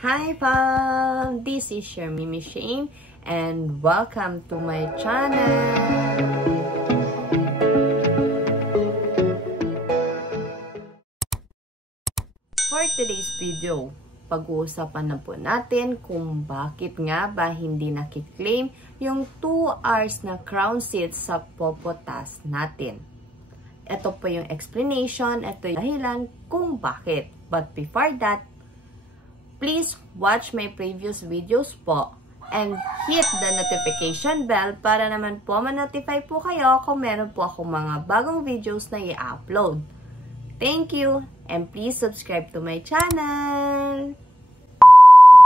Hi fam! This is your Mimi Shane and welcome to my channel! For today's video, pag-uusapan na po natin kung bakit nga ba hindi nakiklaim yung 2 hours na crown seat sa Popo task natin. Ito po yung explanation, ito yung dahilan kung bakit. But before that, please watch my previous videos po and hit the notification bell para naman po ma-notify po kayo kung meron po akong mga bagong videos na i-upload. Thank you and please subscribe to my channel!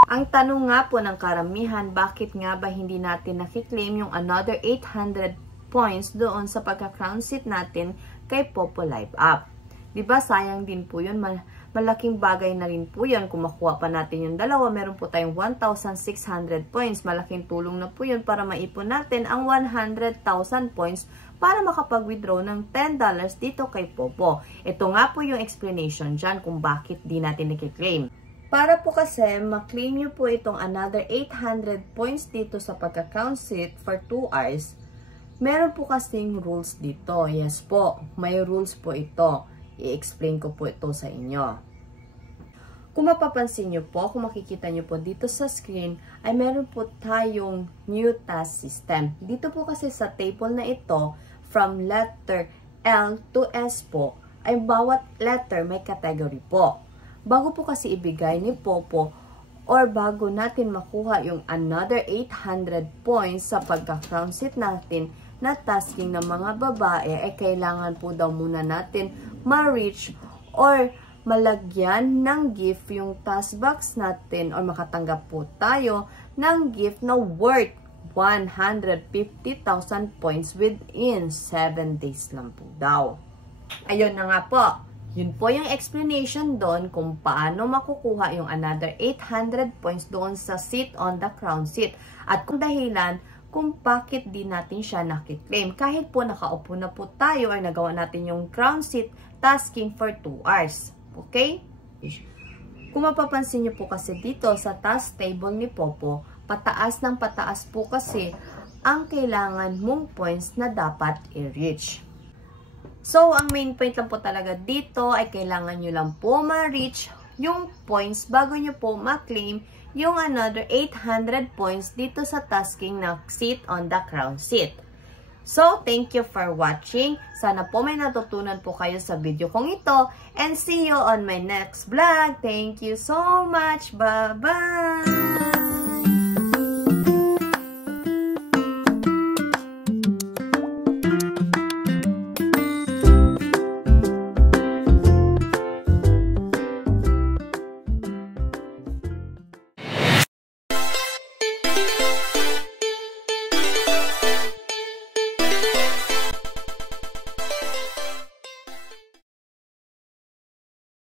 Ang tanong nga po ng karamihan, bakit nga ba hindi natin nakiklaim yung another 800 points doon sa pagka-crown seat natin kay Popo Live Up? Diba sayang din po yun, malaking bagay na rin po yun. Kung makuha pa natin yung dalawa, meron po tayong 1,600 points. Malaking tulong na po yun para maipon natin ang 100,000 points para makapag-withdraw ng $10 dito kay Popo. Ito nga po yung explanation dyan kung bakit di natin nakiklaim. Para po kasi maklaim nyo po itong another 800 points dito sa pagka-count seat for 2 hours, meron po kasing rules dito. Yes po, may rules po ito. I-explain ko po ito sa inyo. Kung mapapansin nyo po, kung makikita nyo po dito sa screen, ay meron po tayong new task system. Dito po kasi sa table na ito, from letter L to S po, ay bawat letter may category po. Bago po kasi ibigay ni Popo, or bago natin makuha yung another 800 points sa pagka-crown seat natin, na tasking ng mga babae, ay kailangan po daw muna natin ma-reach or malagyan ng gift yung task box natin or makatanggap po tayo ng gift na worth 150,000 points within 7 days lang po daw. Ayun na nga po. Yun po yung explanation doon kung paano makukuha yung another 800 points doon sa seat on the crown seat. At kung dahilan kung bakit di natin siya nakiklaim. Kahit po nakaupo na po tayo or nagawa natin yung crown seat tasking for 2 hours. Okay? Kung mapapansin nyo po kasi dito sa task table ni Popo, pataas ng pataas po kasi ang kailangan mong points na dapat i-reach. So, ang main point lang po talaga dito ay kailangan nyo lang po ma-reach yung points bago nyo po ma-claim yung another 800 points dito sa tasking na seat on the crown seat. So, thank you for watching. Sana po may natutunan po kayo sa video kong ito. And see you on my next vlog. Thank you so much. Bye-bye!